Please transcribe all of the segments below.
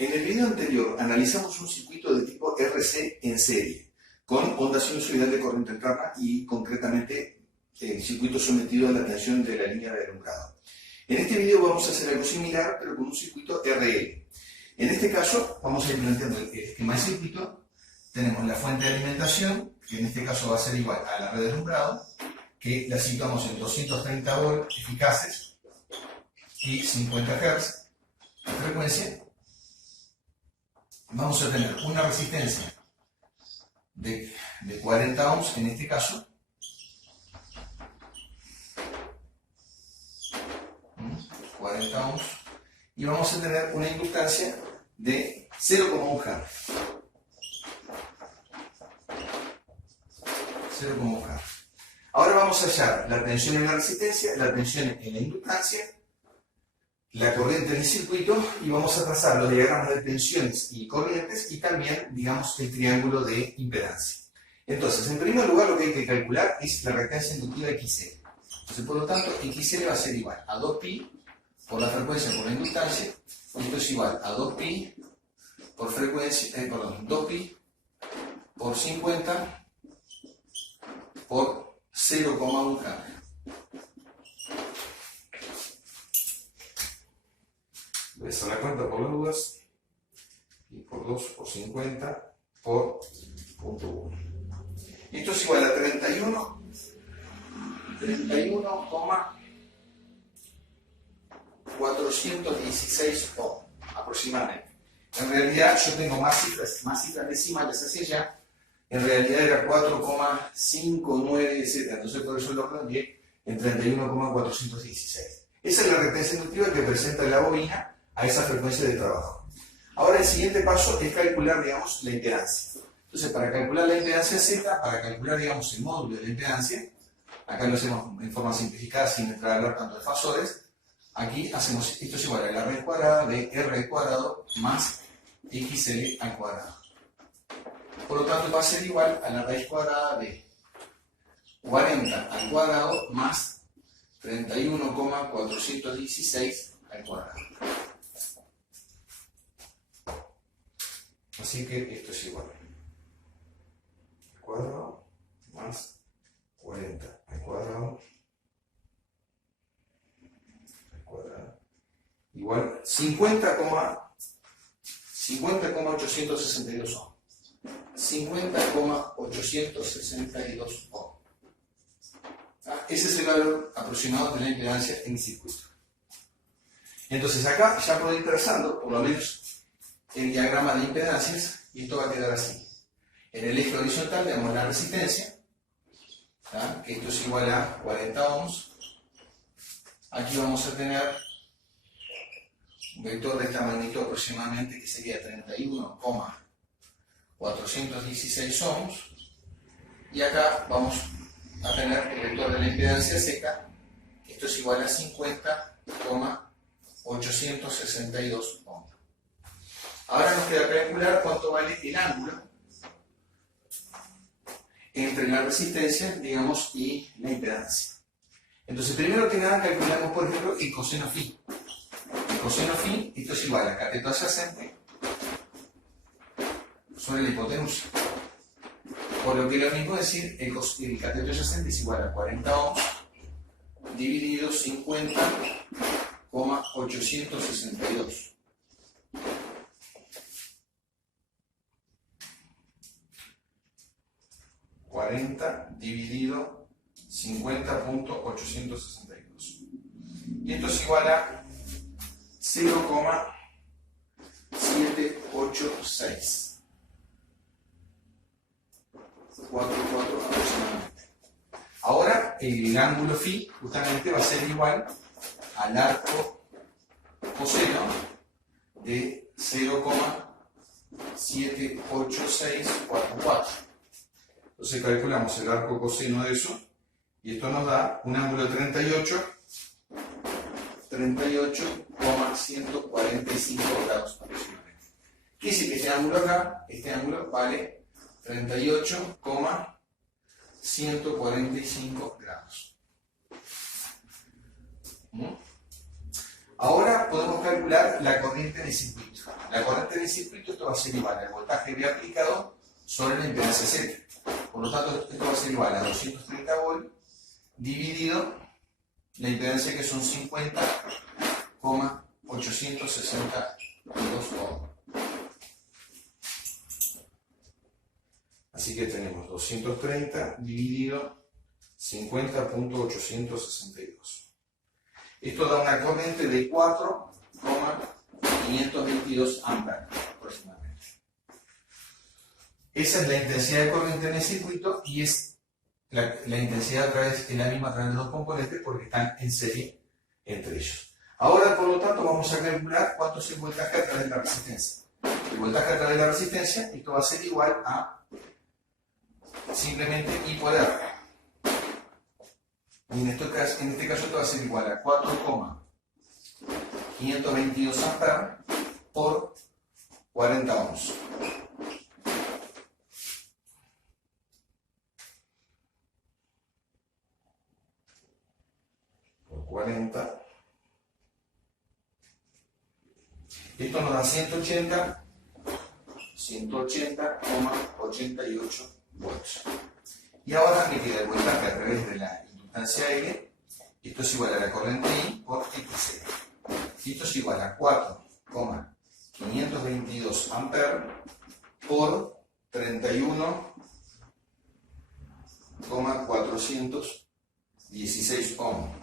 En el video anterior analizamos un circuito de tipo RC en serie, con onda sinusoidal de corriente alterna y concretamente el circuito sometido a la tensión de la línea de alumbrado. En este video vamos a hacer algo similar, pero con un circuito RL. En este caso vamos a ir planteando el esquema de circuito. Tenemos la fuente de alimentación, que en este caso va a ser igual a la red de alumbrado, que la situamos en 230 volts eficaces y 50 Hz de frecuencia. Vamos a tener una resistencia de 40 ohms en este caso, y vamos a tener una inductancia de 0,1 Hz. 0,1 Hz. Ahora vamos a hallar la tensión en la resistencia, la tensión en la inductancia, la corriente en el circuito, y vamos a trazar los diagramas de tensiones y corrientes y también, digamos, el triángulo de impedancia. Entonces, en primer lugar, lo que hay que calcular es la reactancia inductiva XL. Entonces, por lo tanto, XL va a ser igual a 2pi por la frecuencia por la inductancia, y esto es igual a 2pi por frecuencia, 2pi por 50 por 0,1 Hz. Voy a hacer la cuenta por las dudas, y por 2 por 50 por 0,1. Y esto es igual a 31,416 ohm aproximadamente. En realidad yo tengo más cifras decimales hacia allá. En realidad era 4,59, etc. Entonces por eso lo redondeé en 31,416. Esa es la reactancia inductiva que presenta la bobina a esa frecuencia de trabajo. Ahora el siguiente paso es calcular, digamos, la impedancia. Entonces, para calcular la impedancia Z, para calcular, digamos, el módulo de la impedancia, acá lo hacemos en forma simplificada sin entrar a hablar tanto de fasores. Aquí hacemos, esto es igual a la raíz cuadrada de R al cuadrado más XL al cuadrado. Por lo tanto, va a ser igual a la raíz cuadrada de 40 al cuadrado más 31,416 al cuadrado. Así que esto es igual al cuadrado más 40 al cuadrado igual 50,862 ohm. 50,862 ohm. Ese es el valor aproximado de la impedancia en el circuito. Entonces acá ya puedo ir trazando por lo menos el diagrama de impedancias, y esto va a quedar así. En el eje horizontal tenemos la resistencia, que esto es igual a 40 ohms. Aquí vamos a tener un vector de esta magnitud aproximadamente, que sería 31,416 ohms. Y acá vamos a tener el vector de la impedancia Z, que esto es igual a 50,862 ohms. Ahora nos queda calcular cuánto vale el ángulo entre la resistencia, digamos, y la impedancia. Entonces, primero que nada, calculamos, por ejemplo, el coseno phi. El coseno phi, esto es igual a cateto adyacente sobre la hipotenusa. Por lo que lo mismo decir, el cateto adyacente es igual a 40 ohms dividido 50,862. Dividido 50,862. Y esto es igual a 0,786. 44 aproximadamente. Ahora el ángulo phi justamente va a ser igual al arco coseno de 0,78644. Entonces calculamos el arco coseno de eso, y esto nos da un ángulo de 38,145 grados aproximadamente. ¿Qué dice que este ángulo acá? Este ángulo vale 38,145 grados. Ahora podemos calcular la corriente en el circuito. la corriente en el circuito, esto va a ser igual al voltaje B aplicado sobre la impedancia Z. Por lo tanto, esto va a ser igual a 230 volt dividido la impedancia, que son 50,862 ohms. Así que tenemos 230 dividido 50,862. Esto da una corriente de 4,522 amperes aproximadamente. Esa es la intensidad de corriente en el circuito y es la intensidad a través, es la misma a través de los dos componentes porque están en serie entre ellos. Ahora, por lo tanto, vamos a calcular cuánto es el voltaje a través de la resistencia. El voltaje a través de la resistencia, esto va a ser igual a simplemente I por R. Y en este caso esto va a ser igual a 4,522 amperes por 40 ohms. Por 40. Esto nos da 180,88 volts. Y ahora me queda el voltaje a través de la inductancia L. Esto es igual a la corriente I por XC. Esto es igual a 4,522 amperes por 31,416 ohms.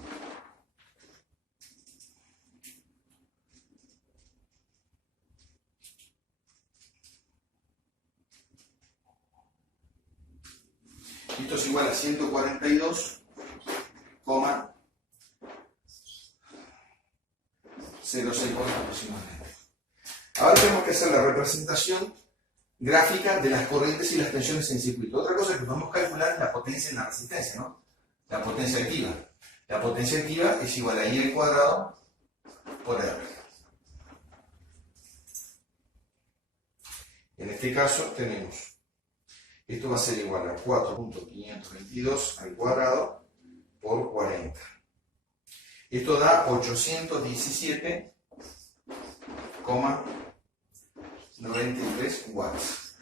Esto es igual a 142,06 volts aproximadamente. Ahora tenemos que hacer la representación gráfica de las corrientes y las tensiones en circuito. Otra cosa que podemos calcular es la potencia en la resistencia, ¿no? La potencia activa. La potencia activa es igual a I al cuadrado por R. En este caso tenemos, esto va a ser igual a 4,522 al cuadrado por 40. Esto da 817,93 watts.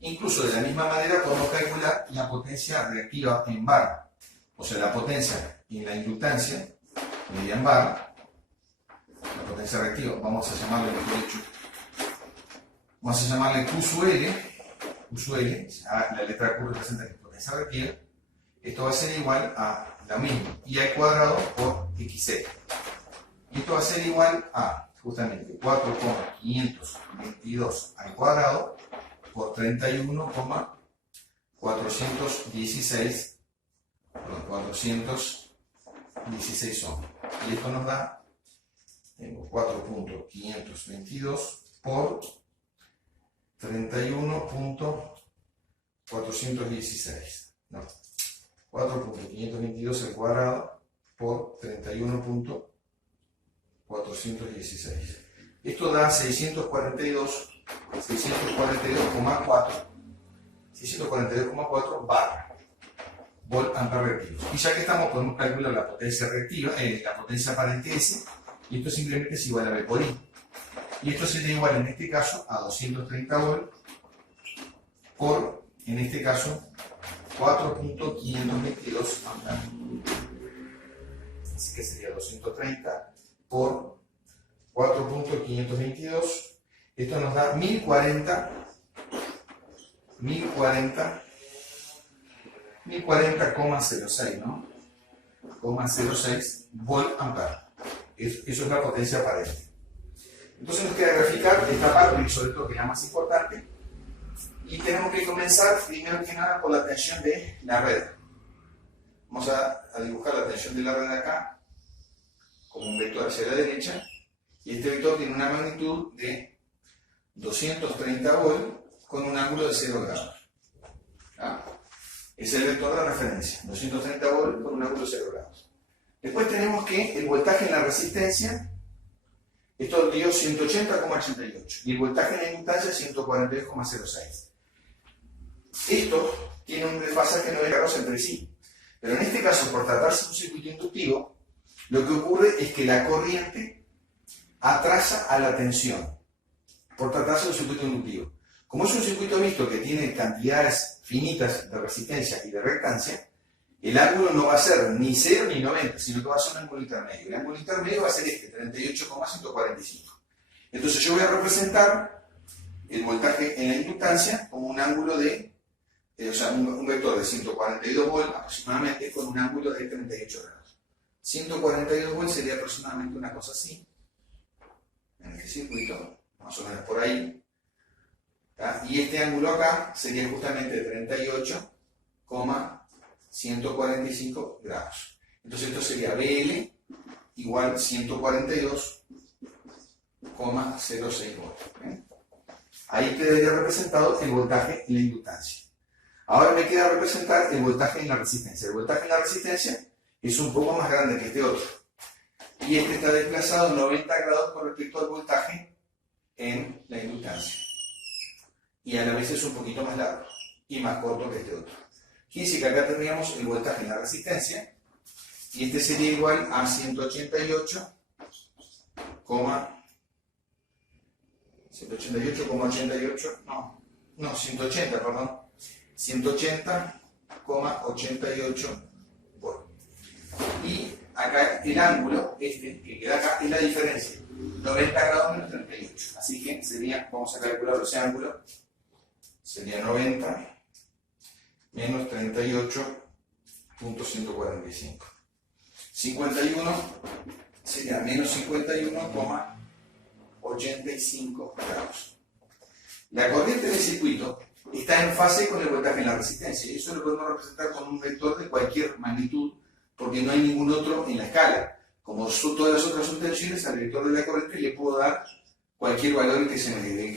Incluso de la misma manera podemos calcular la potencia reactiva en bar, o sea, la potencia en la inductancia medida en bar, la potencia reactiva, vamos a llamarle, mejor dicho, vamos a llamarle Q sub L, la letra Q representa la potencia reactiva. Esto va a ser igual a lo mismo, I al cuadrado por XC. Y esto va a ser igual a justamente 4,522 al cuadrado por 31,416 ohms. Y esto nos da, tengo 4,522 por 31,416. No. 4,522 al cuadrado por 31,416. Esto da 642,4 bar volt ampere reactivos. Y ya que estamos, podemos calcular la potencia reactiva, la potencia aparente S, y esto simplemente es igual a V por I. Y esto sería igual en este caso a 230 volt por, en este caso, 4,522 amperes. Así que sería 230 por 4,522. Esto nos da 1040,06, ¿no? 0,06 volt ampere. Eso es la potencia aparente. Entonces nos queda graficar esta parte, sobre todo que es la más importante. Y tenemos que comenzar primero que nada por la tensión de la red. Vamos a dibujar la tensión de la red acá como un vector hacia la derecha. Y este vector tiene una magnitud de 230 volt con un ángulo de 0 grados. ¿Ah? Es el vector de referencia, 230 volt con un ángulo de 0 grados. Después tenemos que el voltaje en la resistencia, esto dio 180,88 y el voltaje en la inductancia 142,06. Esto tiene un desfasaje de 9 grados entre sí, pero en este caso, por tratarse de un circuito inductivo, lo que ocurre es que la corriente atrasa a la tensión. por tratarse de un circuito inductivo. Como es un circuito mixto que tiene cantidades finitas de resistencia y de reactancia, el ángulo no va a ser ni 0 ni 90, sino que va a ser un ángulo intermedio. El ángulo intermedio va a ser este, 38,145. Entonces yo voy a representar el voltaje en la inductancia como un ángulo de, o sea, un vector de 142 volts aproximadamente con un ángulo de 38 grados. 142 volts sería aproximadamente una cosa así, en este circuito, más o menos por ahí. ¿Tá? Y este ángulo acá sería justamente 38,145 grados. Entonces esto sería BL igual 142,06 volts. Ahí quedaría representado el voltaje en la inductancia. Ahora me queda representar el voltaje en la resistencia. El voltaje en la resistencia es un poco más grande que este otro. Y este está desplazado 90 grados con respecto al voltaje en la inductancia. Y a la vez es un poquito más largo y más corto que este otro. Quiere decir que acá tendríamos el voltaje en la resistencia y este sería igual a 180,88 volts. Y acá el ángulo, este que queda acá, es la diferencia. 90 grados menos 38. Así que sería, vamos a calcular ese ángulo, sería 90 menos 38,145. 51 sería menos 51,85 grados. La corriente del circuito está en fase con el voltaje en la resistencia y eso lo podemos representar con un vector de cualquier magnitud porque no hay ningún otro en la escala. Como son todas las otras obtenciones, al vector de la corriente le puedo dar cualquier valor que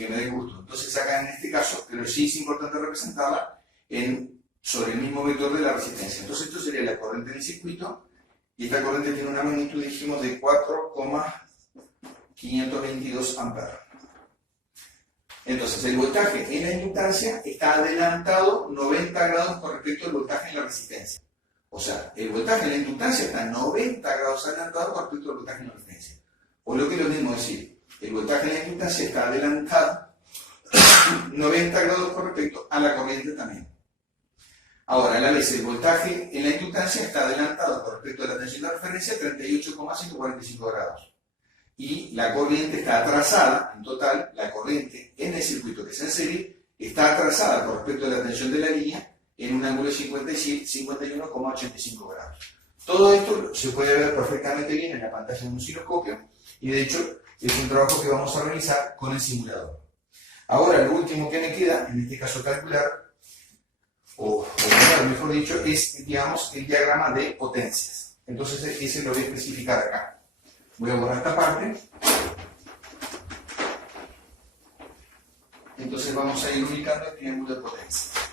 me dé gusto. Entonces acá en este caso, pero sí es importante representarla sobre el mismo vector de la resistencia. Entonces esto sería la corriente del circuito y esta corriente tiene una magnitud, dijimos, de 4,522 amperes. Entonces el voltaje en la inductancia está adelantado 90 grados con respecto al voltaje en la resistencia. O sea, el voltaje en la inductancia está 90 grados adelantado con respecto al voltaje en la resistencia. O lo que es lo mismo decir, el voltaje en la inductancia está adelantado 90 grados con respecto a la corriente también. Ahora, a la vez, el voltaje en la inductancia está adelantado con respecto a la tensión de referencia 38,145 grados. Y la corriente está atrasada, en total, la corriente en el circuito que es en serie está atrasada con respecto a la tensión de la línea en un ángulo de 51,85 grados. Todo esto se puede ver perfectamente bien en la pantalla de un osciloscopio y de hecho es un trabajo que vamos a realizar con el simulador. Ahora lo último que me queda, en este caso calcular, o mejor dicho, es digamos el diagrama de potencias. Entonces ese lo voy a especificar acá. Voy a borrar esta parte. Entonces vamos a ir ubicando el triángulo de potencia.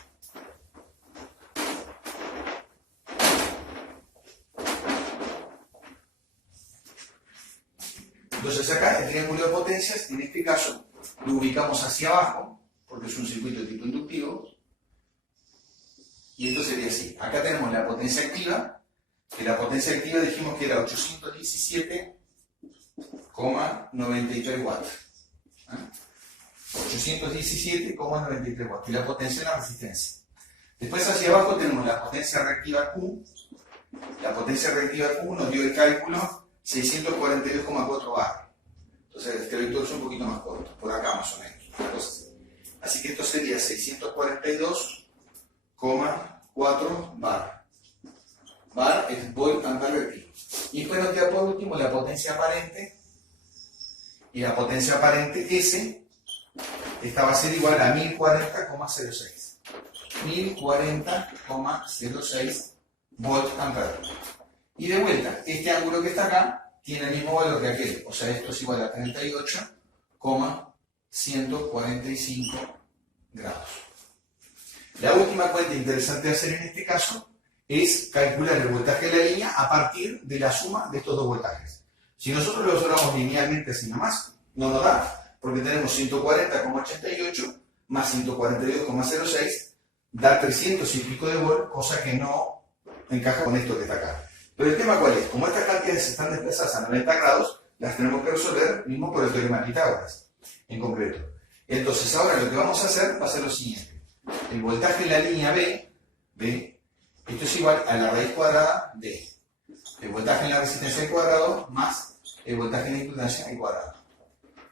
Entonces acá el triángulo de potencias, en este caso, lo ubicamos hacia abajo, porque es un circuito de tipo inductivo. Y esto sería así. Acá tenemos la potencia activa, que la potencia activa dijimos que era 817,93 watts. 817,93 watts, que es la potencia de la resistencia. Después hacia abajo tenemos la potencia reactiva Q. La potencia reactiva Q nos dio el cálculo 642,4 bar. Entonces este vector es un poquito más corto, por acá más o menos. Así que esto sería 642,4 bar. Bar es volt ampere reactivo. Y después nos queda por último la potencia aparente. Y la potencia aparente S, esta va a ser igual a 1040,06. 1040,06 volt ampere. Y de vuelta, este ángulo que está acá tiene el mismo valor que aquel, o sea, esto es igual a 38,145 grados. La última cuenta interesante de hacer en este caso es calcular el voltaje de la línea a partir de la suma de estos dos voltajes. Si nosotros lo observamos linealmente así nomás, no nos da, porque tenemos 140,88 más 142,06, da 300 y pico de volt, cosa que no encaja con esto que está acá. Pero el tema ¿cuál es? Como estas cantidades están desplazadas a 90 grados, las tenemos que resolver mismo por el teorema de Pitágoras, en concreto. Entonces ahora lo que vamos a hacer va a ser lo siguiente. El voltaje en la línea B, esto es igual a la raíz cuadrada de el voltaje en la resistencia al cuadrado más el voltaje en la impedancia al cuadrado.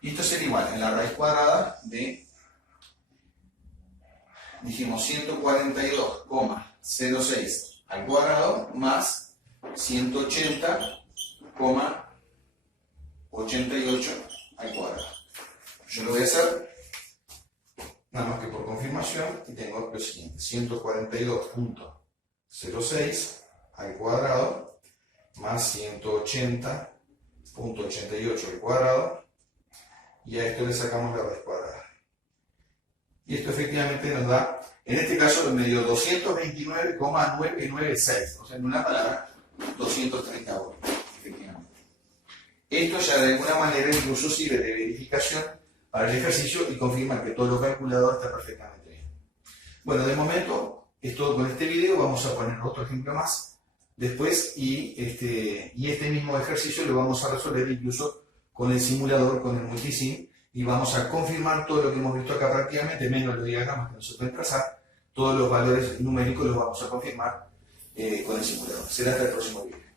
Y esto será igual a la raíz cuadrada de, dijimos, 142,06 al cuadrado más 180,88 al cuadrado. Yo lo voy a hacer nada más que por confirmación y tengo lo siguiente: 142,06 al cuadrado más 180,88 al cuadrado, y a esto le sacamos la raíz cuadrada. Y esto efectivamente nos da, en este caso me dio 229,996, o sea, en una palabra, 230 voltios, efectivamente. Esto ya de alguna manera incluso sirve de verificación para el ejercicio y confirma que todo lo calculado está perfectamente bien. Bueno, de momento es todo con este video. Vamos a poner otro ejemplo más después y este mismo ejercicio lo vamos a resolver incluso con el simulador, con el multisim, y vamos a confirmar todo lo que hemos visto acá prácticamente, menos los diagramas que no se pueden trazar. Todos los valores numéricos los vamos a confirmar con el simulador. Será hasta el próximo video.